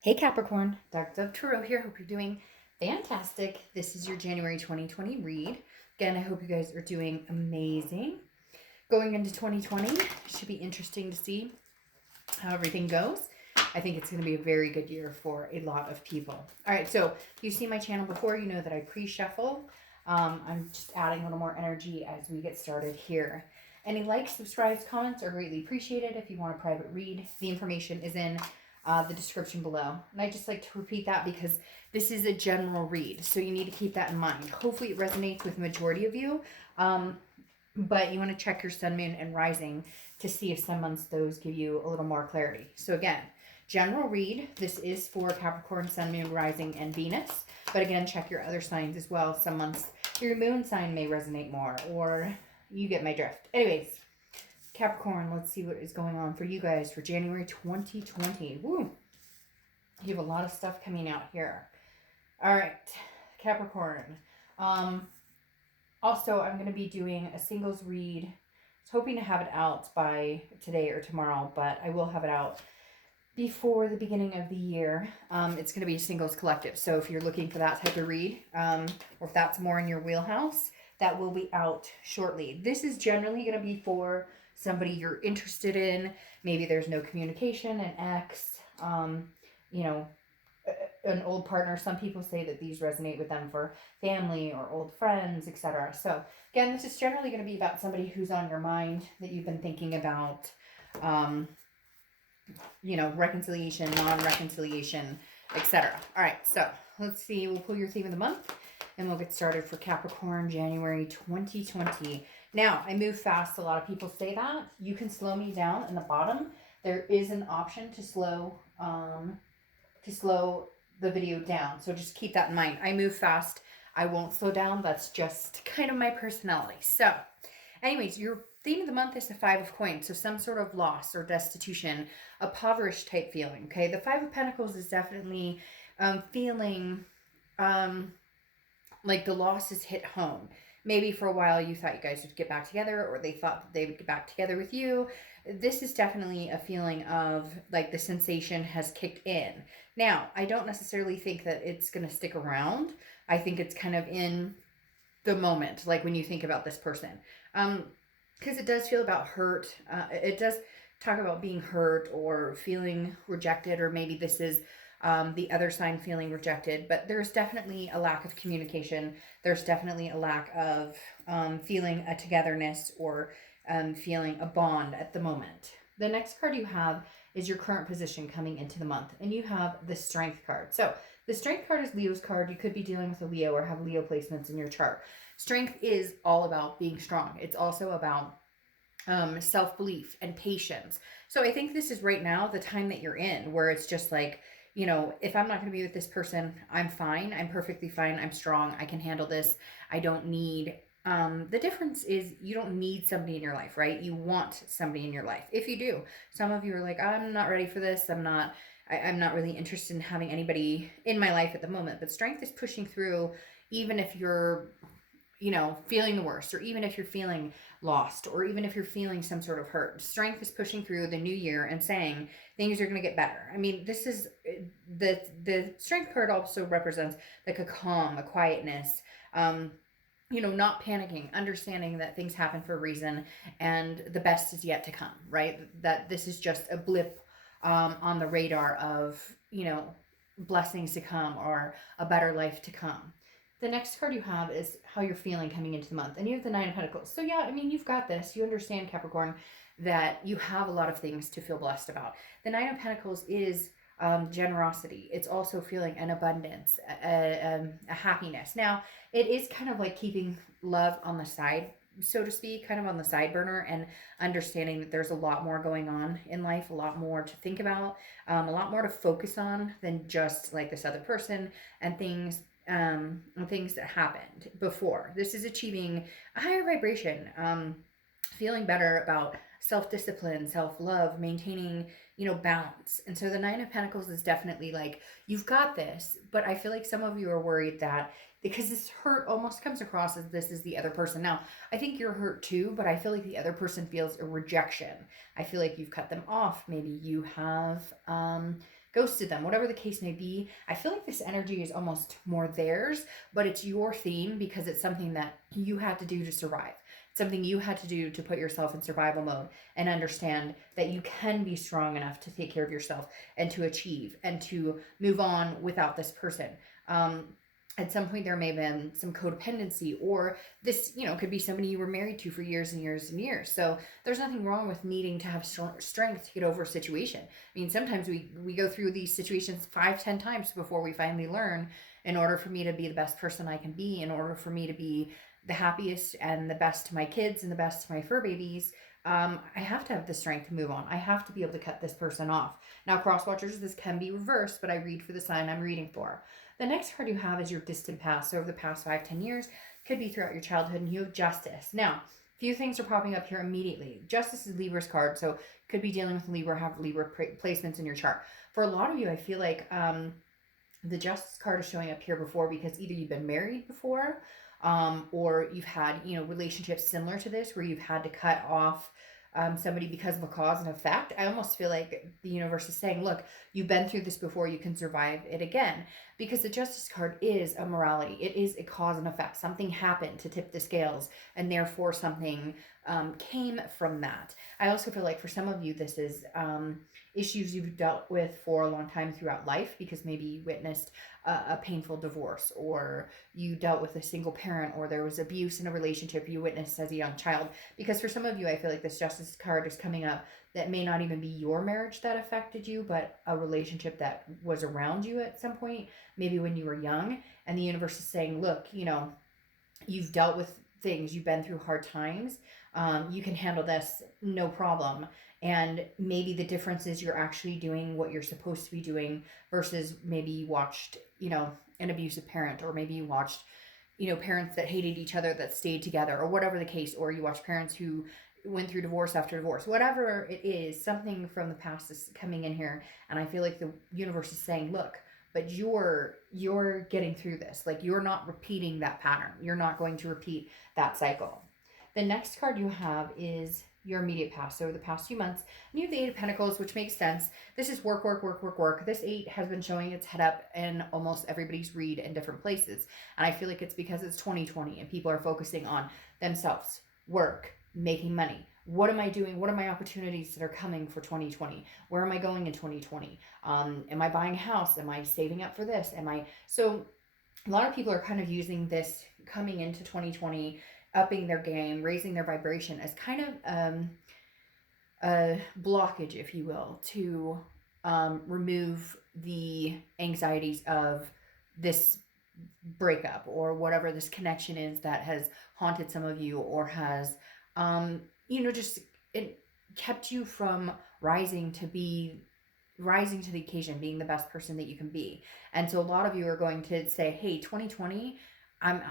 Hey Capricorn, Dark Dove Tarot here. Hope you're doing fantastic. This is your January 2020 read. Again, I hope you guys are doing amazing. Going into 2020, should be interesting to see how everything goes. I think it's going to be a very good year for a lot of people. All right, so if you've seen my channel before, you know that I pre-shuffle. I'm just adding a little more energy as we get started here. Any likes, subscribes, comments are greatly appreciated. If you want a private read, the information is in the description below. And I just like to repeat that because this is a general read, so you need to keep that in mind. Hopefully it resonates with the majority of you, but you want to check your sun, moon, and rising to see if some months those give you a little more clarity. So again, general read. This is for Capricorn, sun, moon, rising, and Venus. But again, check your other signs as well. Some months your moon sign may resonate more, or you get my drift. Anyways, Capricorn, let's see what is going on for you guys for January 2020. Woo! You have a lot of stuff coming out here. All right, Capricorn. Also, I'm going to be doing a singles read. I was hoping to have it out by today or tomorrow, but I will have it out before the beginning of the year. It's going to be a singles collective. So if you're looking for that type of read, or if that's more in your wheelhouse, that will be out shortly. This is generally going to be for somebody you're interested in. Maybe there's no communication, an ex, you know, an old partner. Some people say that these resonate with them for family or old friends, etc. So again, this is generally going to be about somebody who's on your mind that you've been thinking about, reconciliation, non-reconciliation, etc. All right, so let's see. We'll pull your theme of the month and we'll get started for Capricorn, January 2020. Now, I move fast. A lot of people say that. You can slow me down in the bottom. There is an option to slow the video down. So just keep that in mind. I move fast. I won't slow down. That's just kind of my personality. So anyways, your theme of the month is the Five of Coins. So some sort of loss or destitution, a impoverished type feeling. Okay. The Five of Pentacles is definitely feeling like the loss has hit home. Maybe for a while you thought you guys would get back together, or they thought that they would get back together with you. This is definitely a feeling of like the sensation has kicked in. Now, I don't necessarily think that it's going to stick around. I think it's kind of in the moment, like when you think about this person. Because it does feel about hurt. It does talk about being hurt or feeling rejected, or maybe this is the other sign feeling rejected, but there's definitely a lack of communication. There's definitely a lack of feeling a togetherness or feeling a bond at the moment. The next card you have is your current position coming into the month, and you have the Strength card. So the Strength card is Leo's card. You could be dealing with a Leo or have Leo placements in your chart. Strength is all about being strong. It's also about self-belief and patience. So I think this is right now the time that you're in where it's just like, if I'm not going to be with this person, I'm fine. I'm perfectly fine. I'm strong. I can handle this. I don't need, the difference is you don't need somebody in your life, right? You want somebody in your life. If you do, some of you are like, I'm not ready for this. I'm not really interested in having anybody in my life at the moment, but strength is pushing through, even if you're, feeling the worst, or even if you're feeling lost, or even if you're feeling some sort of hurt. Strength is pushing through the new year and saying things are going to get better. I mean, this is the Strength card also represents like a calm, a quietness, not panicking, understanding that things happen for a reason and the best is yet to come, right? That this is just a blip on the radar of, blessings to come or a better life to come. The next card you have is how you're feeling coming into the month. And you have the Nine of Pentacles. So yeah, I mean, you've got this. You understand, Capricorn, that you have a lot of things to feel blessed about. The Nine of Pentacles is generosity. It's also feeling an abundance, a happiness. Now, it is kind of like keeping love on the side, so to speak, kind of on the side burner, and understanding that there's a lot more going on in life, a lot more to think about, a lot more to focus on than just like this other person and things that happened before. This is achieving a higher vibration, feeling better about self-discipline, self-love, maintaining, balance. And so the Nine of Pentacles is definitely like, you've got this, but I feel like some of you are worried that because this hurt almost comes across as this is the other person. Now, I think you're hurt too, but I feel like the other person feels a rejection. I feel like you've cut them off. Maybe you have ghosted them, whatever the case may be. I feel like this energy is almost more theirs, but it's your theme because it's something that you had to do to survive. It's something you had to do to put yourself in survival mode and understand that you can be strong enough to take care of yourself and to achieve and to move on without this person. At some point there may have been some codependency, or this, could be somebody you were married to for years and years and years. So there's nothing wrong with needing to have strength to get over a situation. I mean, sometimes we go through these situations 5-10 times before we finally learn, in order for me to be the best person I can be, in order for me to be the happiest and the best to my kids and the best to my fur babies, I have to have the strength to move on. I have to be able to cut this person off. Now, cross watchers, this can be reversed, but I read for the sign I'm reading for. The next card you have is your distant past. So over the past 5-10 years, could be throughout your childhood, and you have Justice. Now, a few things are popping up here immediately. Justice is Libra's card, so could be dealing with Libra, have Libra placements in your chart. For a lot of you, I feel like the Justice card is showing up here before because either you've been married before, or you've had, relationships similar to this where you've had to cut off somebody because of a cause and effect. I almost feel like the universe is saying, look, you've been through this before, you can survive it again. Because the Justice card is a morality. It is a cause and effect. Something happened to tip the scales, and therefore something came from that. I also feel like for some of you, this is issues you've dealt with for a long time throughout life, because maybe you witnessed a painful divorce, or you dealt with a single parent, or there was abuse in a relationship you witnessed as a young child. Because for some of you, I feel like this Justice card is coming up that may not even be your marriage that affected you, but a relationship that was around you at some point, maybe when you were young. And the universe is saying, look, you've dealt with things, you've been through hard times, you can handle this, no problem. And maybe the difference is you're actually doing what you're supposed to be doing, versus maybe you watched, an abusive parent, or maybe you watched, parents that hated each other that stayed together, or whatever the case, or you watch parents who went through divorce after divorce. Whatever it is, something from the past is coming in here, and I feel like the universe is saying, look, but you're getting through this. Like, you're not repeating that pattern. You're not going to repeat that cycle. The next card you have is your immediate past. So the past few months, and you have the Eight of Pentacles, which makes sense. This is work, work, work, work, work. This 8 has been showing its head up in almost everybody's read in different places. And I feel like it's because it's 2020 and people are focusing on themselves, work, making money. What am I doing? What are my opportunities that are coming for 2020? Where am I going in 2020? Am I buying a house? Am I saving up for this? So a lot of people are kind of using this coming into 2020, upping their game, raising their vibration as kind of a blockage, if you will, to remove the anxieties of this breakup, or whatever this connection is that has haunted some of you, or has just it kept you from rising to the occasion, being the best person that you can be. And so a lot of you are going to say, hey, 2020, I'm,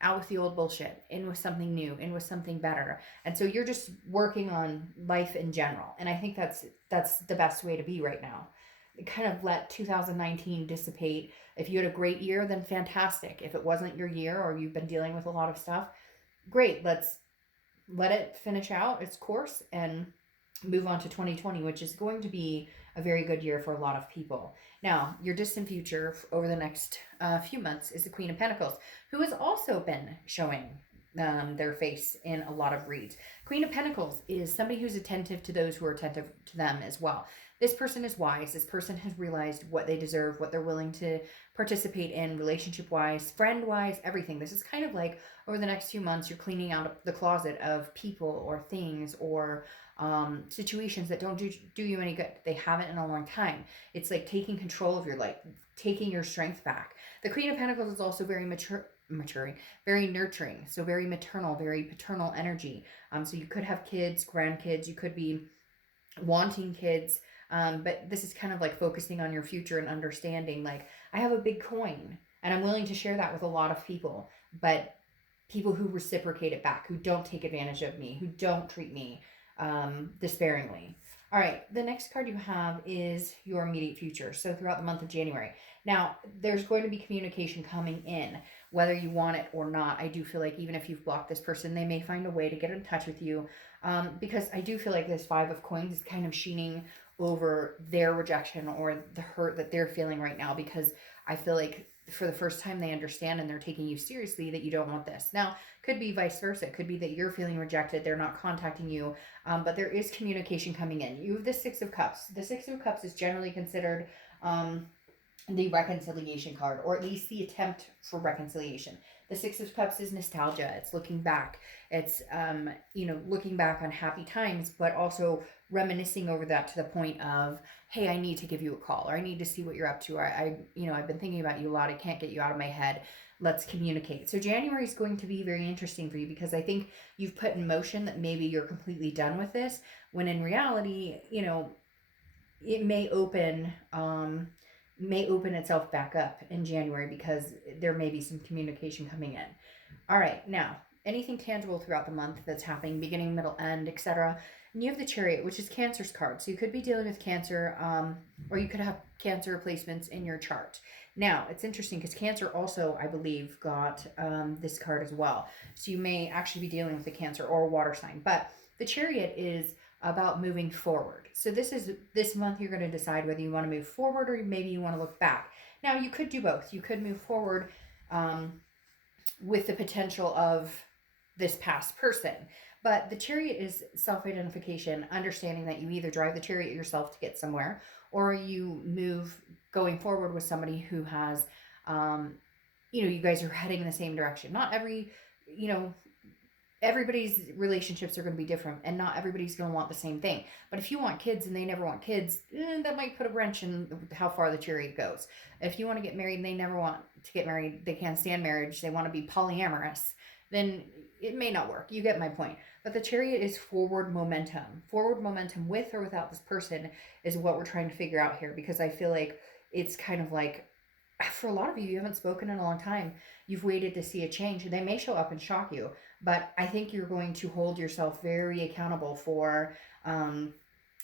out with the old bullshit, in with something new, in with something better. And so you're just working on life in general. And I think that's the best way to be right now. Kind of let 2019 dissipate. If you had a great year, then fantastic. If it wasn't your year, or you've been dealing with a lot of stuff, great. Let's let it finish out its course and move on to 2020, which is going to be a very good year for a lot of people. Now, your distant future over the next few months is the Queen of Pentacles, who has also been showing their face in a lot of reads. Queen of Pentacles is somebody who's attentive to those who are attentive to them as well. This person is wise. This person has realized what they deserve, what they're willing to participate in, relationship-wise, friend-wise, everything. This is kind of like, over the next few months, you're cleaning out the closet of people or things or situations that don't do you any good. They haven't in a long time. It's like taking control of your life, taking your strength back. The Queen of Pentacles is also very maturing, very nurturing, so very maternal, very paternal energy. So you could have kids, grandkids, you could be wanting kids, but this is kind of like focusing on your future and understanding, like, I have a big coin and I'm willing to share that with a lot of people, but people who reciprocate it back, who don't take advantage of me, who don't treat me despairingly. All right, the next card you have is your immediate future. So throughout the month of January. Now, there's going to be communication coming in, whether you want it or not. I do feel like even if you've blocked this person, they may find a way to get in touch with you, because I do feel like this Five of Coins is kind of sheening over their rejection or the hurt that they're feeling right now, because I feel like for the first time they understand and they're taking you seriously that you don't want this. Now, could be vice versa. It could be that you're feeling rejected, they're not contacting you, but there is communication coming in. You have the Six of Cups. The Six of Cups is generally considered the reconciliation card, or at least the attempt for reconciliation. The Six of Cups is nostalgia. It's looking back. It's looking back on happy times, but also reminiscing over that to the point of, hey, I need to give you a call, or I need to see what you're up to. I've been thinking about you a lot. I can't get you out of my head. Let's communicate. So January is going to be very interesting for you, because I think you've put in motion that maybe you're completely done with this, when in reality, it may open itself back up in January, because there may be some communication coming in. All right, now, anything tangible throughout the month that's happening, beginning, middle, end, etc. And you have the Chariot, which is Cancer's card. So you could be dealing with Cancer, or you could have Cancer replacements in your chart. Now, it's interesting because Cancer also, I believe, got this card as well. So you may actually be dealing with a Cancer or a water sign. But the Chariot is about moving forward. So this month you're going to decide whether you want to move forward or maybe you want to look back. Now, you could do both. You could move forward with the potential of this past person. But the Chariot is self-identification, understanding that you either drive the Chariot yourself to get somewhere, or you move going forward with somebody who has, you guys are heading in the same direction. Not everybody's relationships are going to be different, and not everybody's going to want the same thing. But if you want kids and they never want kids, that might put a wrench in how far the Chariot goes. If you want to get married and they never want to get married, they can't stand marriage, they want to be polyamorous, then it may not work. You get my point. But the Chariot is forward momentum. Forward momentum with or without this person is what we're trying to figure out here, because I feel like it's kind of like, for a lot of you, you haven't spoken in a long time. You've waited to see a change. They may show up and shock you, but I think you're going to hold yourself very accountable for,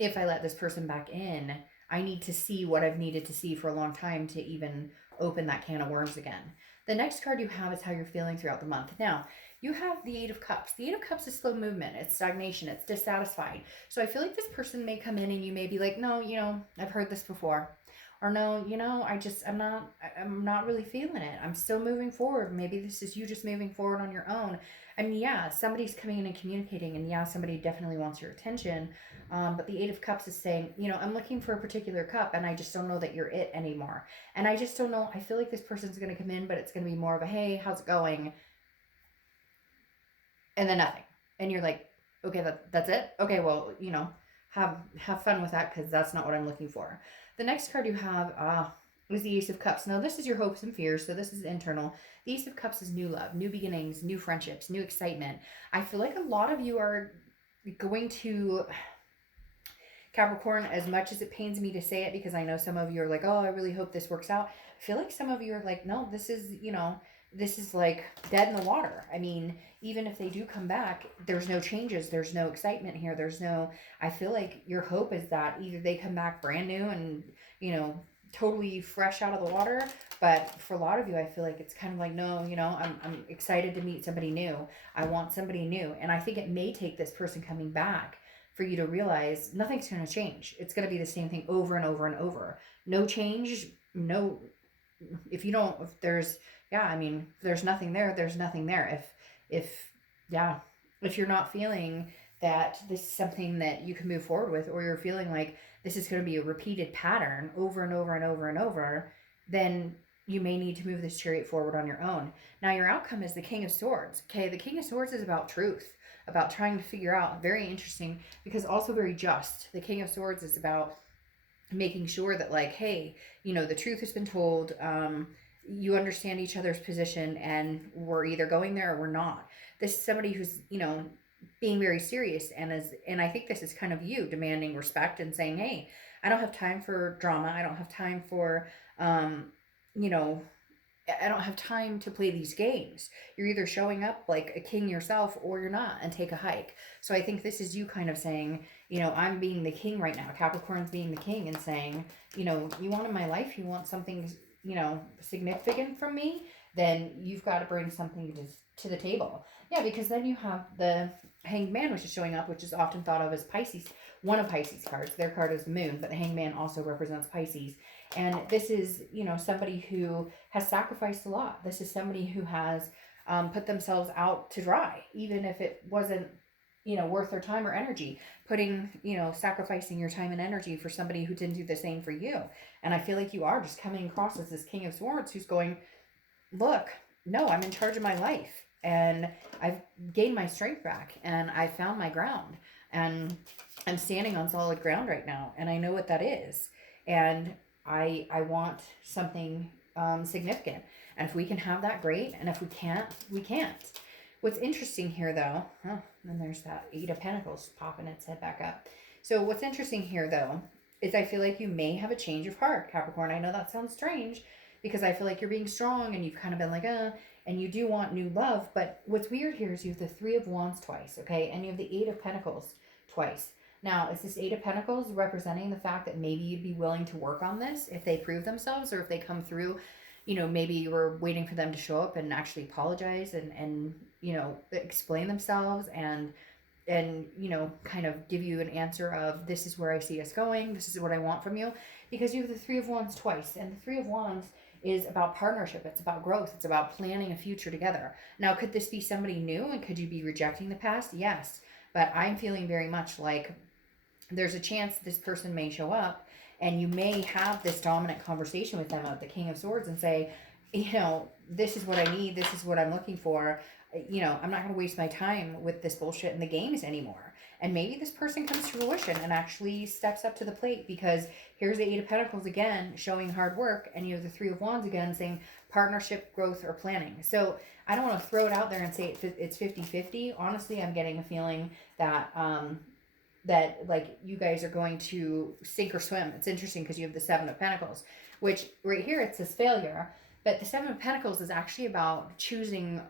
if I let this person back in, I need to see what I've needed to see for a long time to even open that can of worms again. The next card you have is how you're feeling throughout the month. Now, you have the Eight of Cups. The Eight of Cups is slow movement. It's stagnation. It's dissatisfied. So I feel like this person may come in and you may be like, no, I've heard this before. Or no, I'm not really feeling it. I'm still moving forward. Maybe this is you just moving forward on your own. I mean, yeah, somebody's coming in and communicating, and yeah, somebody definitely wants your attention. But the Eight of Cups is saying, I'm looking for a particular cup, and I just don't know that you're it anymore. And I just don't know. I feel like this person's going to come in, but it's going to be more of a, hey, how's it going? And then nothing. And you're like, okay, that's it? Okay, well, have fun with that, because that's not what I'm looking for. The next card you have is the Ace of Cups. Now, this is your hopes and fears, so this is internal. The Ace of Cups is new love, new beginnings, new friendships, new excitement. I feel like a lot of you are going to, Capricorn, as much as it pains me to say it, because I know some of you are like, oh, I really hope this works out. I feel like some of you are like, no, this is like dead in the water. I mean, even if they do come back, there's no changes. There's no excitement here. I feel like your hope is that either they come back brand new and, totally fresh out of the water. But for a lot of you, I feel like it's kind of like, no, I'm excited to meet somebody new. I want somebody new. And I think it may take this person coming back for you to realize nothing's going to change. It's going to be the same thing over and over and over. No change. No, if there's nothing there, there's nothing there. If you're not feeling that this is something that you can move forward with, or you're feeling like this is going to be a repeated pattern over and over and over and over, then you may need to move this Chariot forward on your own. Now, your outcome is the King of Swords. Okay, the King of Swords is about truth, about trying to figure out, very interesting, because also very just. The King of Swords is about making sure that, like, hey, the truth has been told, you understand each other's position, and we're either going there or we're not. This is somebody who's, being very serious, and I think this is kind of you demanding respect and saying, hey, I don't have time for drama. I don't have time for, I don't have time to play these games. You're either showing up like a king yourself or you're not, and take a hike. So I think this is you kind of saying, I'm being the king right now. Capricorn's being the king and saying, you want in my life, you want something, significant from me, then you've got to bring something to the table. Yeah, because then you have the Hanged Man, which is showing up, which is often thought of as Pisces, one of Pisces cards. Their card is the moon, but the hangman also represents Pisces. And this is, you know, somebody who has sacrificed a lot. This is somebody who has put themselves out to dry, even if it wasn't, you know, worth their time or energy. Putting, you know, sacrificing your time and energy for somebody who didn't do the same for you. And I feel like you are just coming across as this King of Swords who's going, look, no, I'm in charge of my life. And I've gained my strength back. And I found my ground. And I'm standing on solid ground right now. And I know what that is. And I want something significant. And if we can have that, great. And if we can't, we can't. What's interesting here, though, then there's that Eight of Pentacles popping its head back up. So what's interesting here, though, is I feel like you may have a change of heart, Capricorn. I know that sounds strange because I feel like you're being strong and you've kind of been like, and you do want new love. But what's weird here is you have the Three of Wands twice, okay? And you have the Eight of Pentacles twice. Now, is this Eight of Pentacles representing the fact that maybe you'd be willing to work on this if they prove themselves or if they come through? You know, maybe you were waiting for them to show up and actually apologize and you know, explain themselves and, you know, kind of give you an answer of, this is where I see us going. This is what I want from you. Because you have the Three of Wands twice. And the Three of Wands is about partnership. It's about growth. It's about planning a future together. Now, could this be somebody new? And could you be rejecting the past? Yes. But I'm feeling very much like there's a chance this person may show up and you may have this dominant conversation with them of the King of Swords and say, you know, this is what I need. This is what I'm looking for. You know, I'm not going to waste my time with this bullshit in the games anymore. And maybe this person comes to fruition and actually steps up to the plate, because here's the Eight of Pentacles again, showing hard work. And you have the Three of Wands again, saying partnership, growth, or planning. So I don't want to throw it out there and say it's 50-50. Honestly, I'm getting a feeling that, that like you guys are going to sink or swim. It's interesting because you have the Seven of Pentacles, which right here it says failure. But the Seven of Pentacles is actually about choosing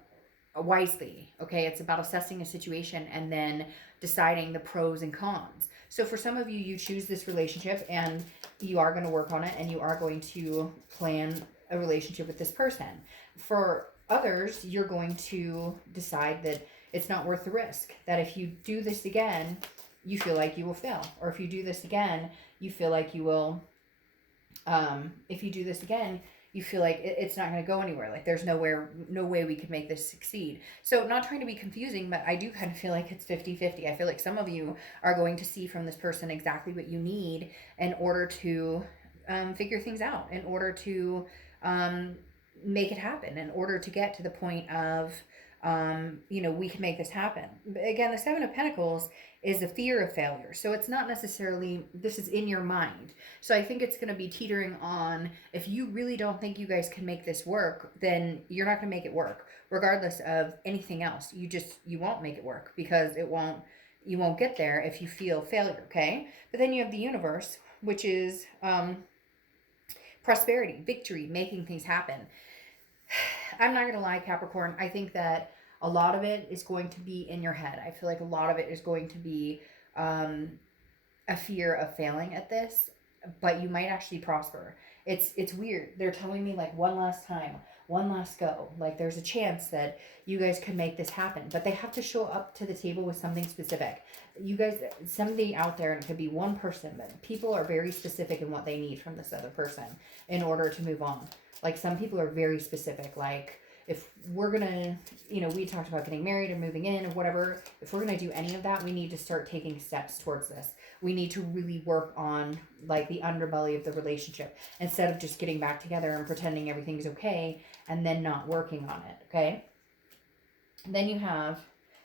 wisely, okay? It's about assessing a situation and then deciding the pros and cons. So for some of you, you choose this relationship and you are going to work on it and you are going to plan a relationship with this person. For others, you're going to decide that it's not worth the risk, that if you do this again, you feel like you will fail. Or if you do this again, you feel like you will, if you do this again, you feel like it's not going to go anywhere. Like there's no way we could make this succeed. So not trying to be confusing, but I do kind of feel like it's 50-50. I feel like some of you are going to see from this person exactly what you need in order to figure things out, in order to make it happen, in order to get to the point of, you know, we can make this happen. But again, the Seven of Pentacles is the fear of failure. So it's not necessarily, this is in your mind. So I think it's going to be teetering on, if you really don't think you guys can make this work, then you're not going to make it work, regardless of anything else. You won't make it work because you won't get there if you feel failure, okay? But then you have the universe, which is prosperity, victory, making things happen. I'm not going to lie, Capricorn. I think that a lot of it is going to be in your head. I feel like a lot of it is going to be a fear of failing at this, but you might actually prosper. It's weird. They're telling me like one last time, one last go. Like there's a chance that you guys could make this happen, but they have to show up to the table with something specific. You guys, somebody out there, and it could be one person, but people are very specific in what they need from this other person in order to move on. Like some people are very specific, like, if we're going to, you know, we talked about getting married or moving in or whatever. If we're going to do any of that, we need to start taking steps towards this. We need to really work on like the underbelly of the relationship instead of just getting back together and pretending everything's okay and then not working on it. Okay. And then you have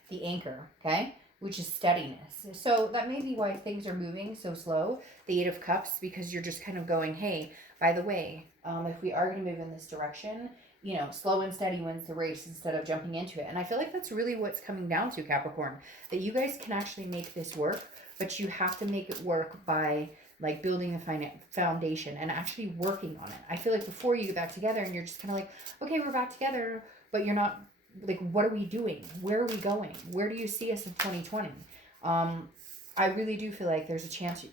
the anchor. Okay. Which is steadiness. So that may be why things are moving so slow. The Eight of Cups, because you're just kind of going, hey, by the way, if we are going to move in this direction, you know, slow and steady wins the race instead of jumping into it. And I feel like that's really what's coming down to, Capricorn, that you guys can actually make this work, but you have to make it work by like building a foundation and actually working on it. I feel like before you get back together and you're just kind of like, okay, we're back together, but you're not like, what are we doing? Where are we going? Where do you see us in 2020? I really do feel like there's a chance.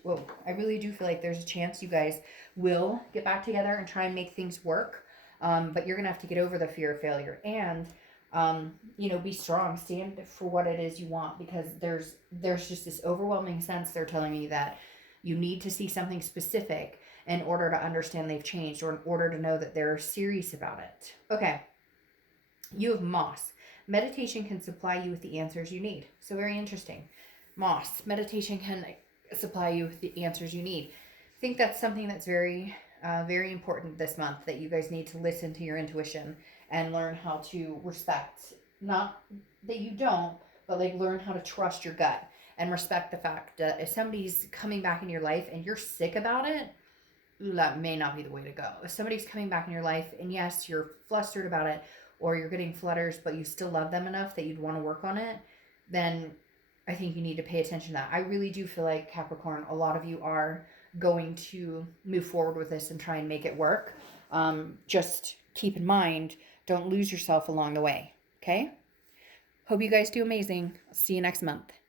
I really do feel like there's a chance you guys will get back together and try and make things work. But you're going to have to get over the fear of failure. And You know, be strong, stand for what it is you want, because there's just this overwhelming sense they're telling me that you need to see something specific in order to understand they've changed, or in order to know that they're serious about it. Okay, you have moss. Meditation can supply you with the answers you need. So very interesting. Moss. Meditation can supply you with the answers you need. I think that's something that's very important this month, that you guys need to listen to your intuition and learn how to respect, not that you don't, but like learn how to trust your gut and respect the fact that if somebody's coming back in your life and you're sick about it, that may not be the way to go. If somebody's coming back in your life and yes, you're flustered about it, or you're getting flutters, but you still love them enough that you'd want to work on it, then I think you need to pay attention to that. I really do feel like, Capricorn, a lot of you are going to move forward with this and try and make it work. Just keep in mind, don't lose yourself along the way. Okay? Hope you guys do amazing. See you next month.